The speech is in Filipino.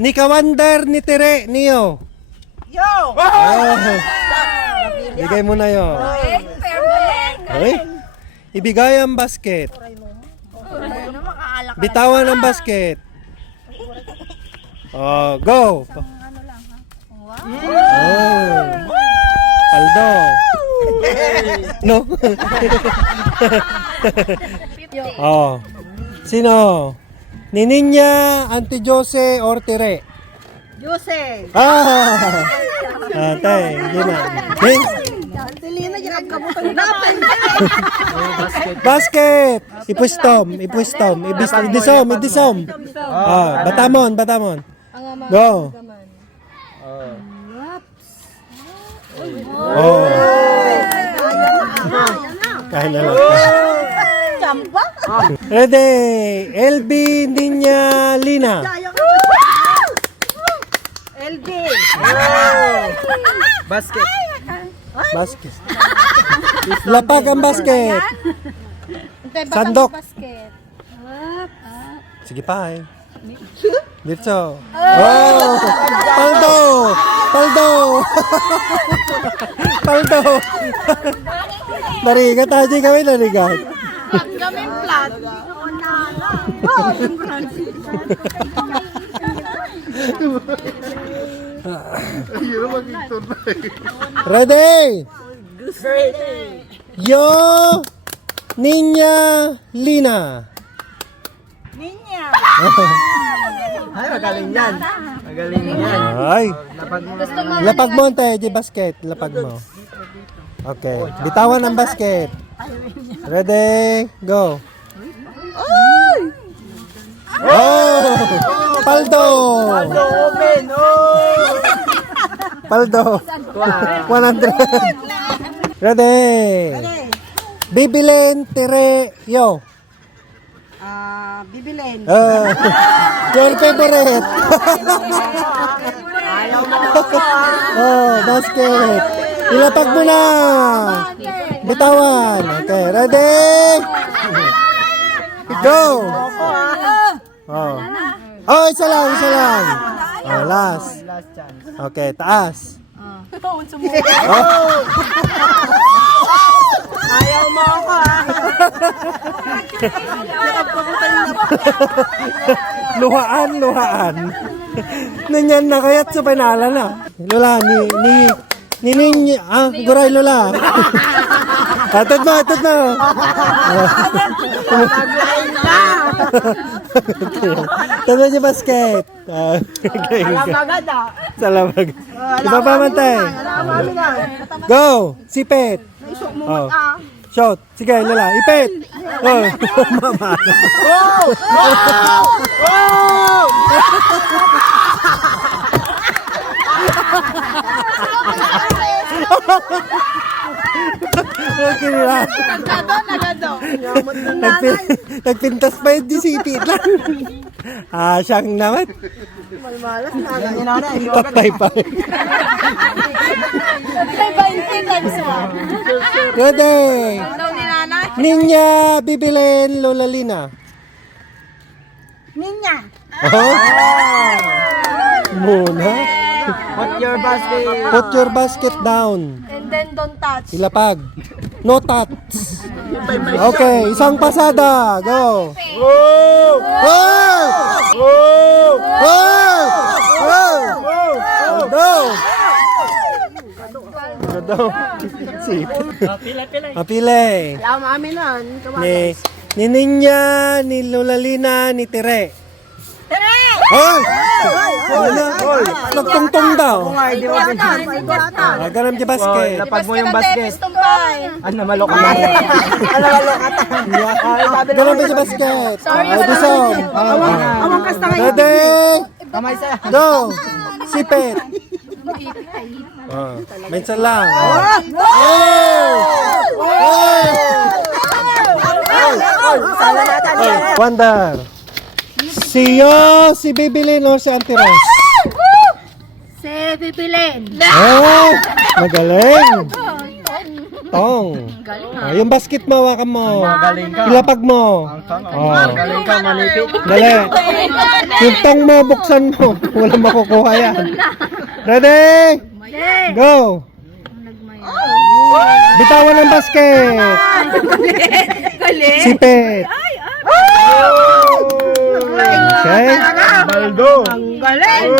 Ni Kawander, ni Tere, niyo. Yo! Bigay mo na yun. Okay? Ibigay ang basket. Bitawan ang basket. Oh, go! Oh. Paldo. No? Oh. Sino? Ni Ninya, Auntie Jose, or Tere? Jose! Ah! Ate, yun na. Thanks. Antilina, ginagabutan natin! Basket! Ipwistom, idisom. Ah, batamon. Go. Oh. Kaya na lang. Chamba! Ready? LB, Ninya, Lina. LB! Basket. Basket. Lapag ang basket. Sandok. Sige pa eh. Dito. Oh! Paldo! Narigat aja kami, narigat. Kami plat! Ready? Yo! Ninya, Lina. Ninya! Ay, magaling yan. Magaling yan. Ay, Lapag mo. lapag mo ante, di basket, lapag mo. Okay, bitawan ang basket. Ready? Go. Oh! Paldo! Open! Oh! Paldo! 100. Ready? Bibilin, Tere, yo. Bibilin. Your favorite. Ayaw mo! Oh, basket. Ilapag mo na. Bitawan. Okay, ready? Go. Oh. Oh, isa lang. Oh, last. Last chance. Okay, taas. Ayaw mo ako Luhaan. Nanyan na kaya't sa panala na. Lola, ni guray Lola. Atod mo. Tabi niya basket. Agad Salamag. Iba pa man tayo. Go! Sipet. Oh. Shot. Sige, Lola. Ipet. Oh. Mama. Okay nila. Nagpintas pa yung disipit lang. Siyang naman. Malmalas na agad yun na. Patay. Ready? Ninya, Bibilin, Lola Lina. Ninya! Oh? Muna. Put your basket. Put your basket down. And then don't touch. Ilapag. No touch. Okay, isang pasada. Go. Oh! Go! Oh! Go! Sipit. Mapili. Alam mo amin nun. Ni Ninya, ni Lola Lina, ni Tere. Tere! Hoy! Nagtungtong daw. Ganam di basket. Lapag mo yung basket. Ano, malok ka. Ganam di basket. Ay, disong. Amang kasta ngayon. Ready? Kamay sa. Go! Sipit. Minsan lang. Wonder. Si Bibilin o si Auntie Rose? Si Bibilin. Oh, magaling. tong. Yung basket mo, hawakan mo. Magaling ka. Ilapag mo. Oh. Magaling ka, manipit. Dali. Yung tong mo, buksan mo. Wala makukuha yan. Ready? Go! Bitawan ng basket. Sipit. Okay. Baldo. Galing!